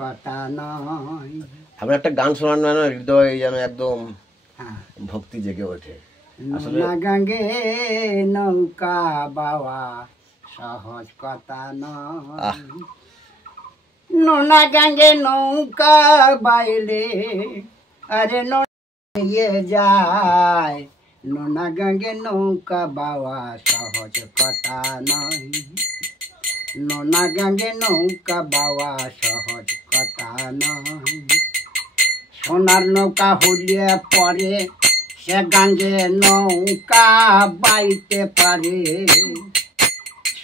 কথা নয়। আমরা একটা গান শোনান না, হৃদয় যেন একদম ভক্তি জেগে ওঠে। নোনা গাঙ্গে নৌকা বাওয়া সহজ কথা নয়। নোনা গাঙ্গে নৌকা বাইলে আরে নিয়ে যায়। নোনা গাঙ্গে নৌকা বাওয়া সহজ কথা নয়। নোনা গাঙ্গে নৌকা বাওয়া সহজ কথা নয়। সোনার নৌকা হলিয়ে পরে সে গাঙ্গে নৌকা বাইতে পারে।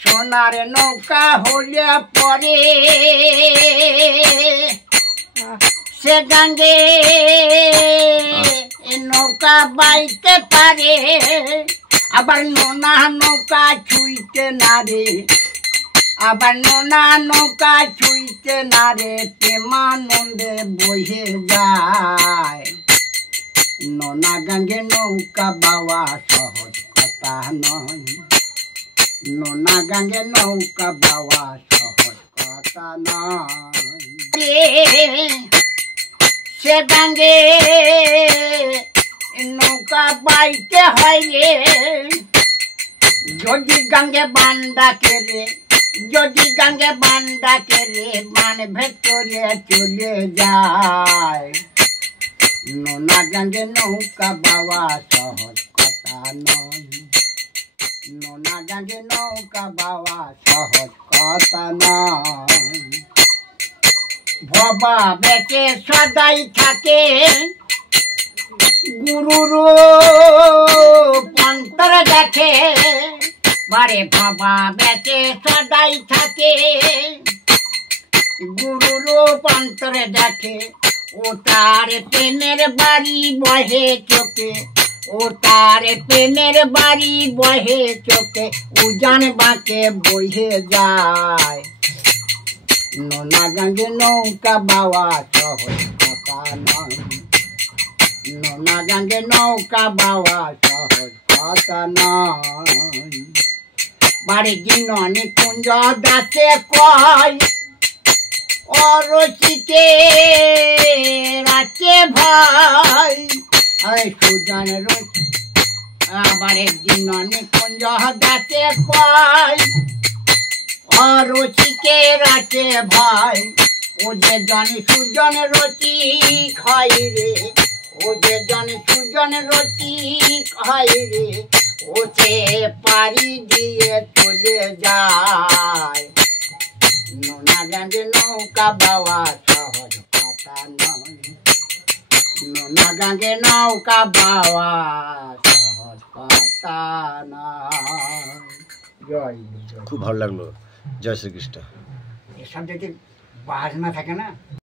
সোনার নৌকা হলিয়ে পরে সে গাঙ্গে নৌকা বাইতে পারে। আবার নোনা নৌকা ছুঁইতে না রে, আবার নোনা নৌকা ছুঁইতে না রে, প্রেমানন্দে বহে যায়। নোনা গাঙ্গে নৌকা বাওয়া সহজ কথা নয়। নোনা গাঙ্গে নৌকা বাওয়া সহজ কথা নয়। সে গাঙ্গে নৌকা বাইতে হয় রে, যদি গাঙ্গে বান্দা কেরে, যদি গাঙ্গে বান্দা কেরে মান ভেতরে চলে যায়। নোনা গাঙ্গে নৌকা বাওয়া সহজ কথা নয়। নোনা গাঙ্গে নৌকা বাওয়া সহজ কথা নয়। ভবা বেঁচে সদাই থাকে গুরুর অন্তর দেখে। বারে বাবা বেঁচে সদাই থাকে গুরুর অন্তরে দেখে। ও তার প্রেমের বাড়ি বহে চোখে, ও তার প্রেমের বাড়ি বহে চোখে, উজান বাঁকে বহে যায়। নোনা গাঙ্গে নৌকা বাওয়া সহজ কথা নয়। নোনা গাঙ্গে নৌকা বাওয়া সহজ কথা নয়। বাড়ি দিন নিকুঞ্জ দাসে কয় অরসিকে রাখে ভাই। সুজন রচি আবার একদিন নিকুঞ্জ দাসে কয় অরসিকে রাখে ভাই। ও যে জন সুজন রচি খাই রে, ও যে জন সুজন রচি খাই রে, ও সে পাড়ি দিয়ে চলে যায়। নোনা গাঙ্গে নৌকা বাওয়া সহজ কথা নয়। নোনা গাঙ্গে নৌকা বাওয়া সহজ কথা নয়। জয় জয়। খুব ভালো লাগলো। জয় শ্রীকৃষ্ণ। এসব যদি বাজনা থাকে না।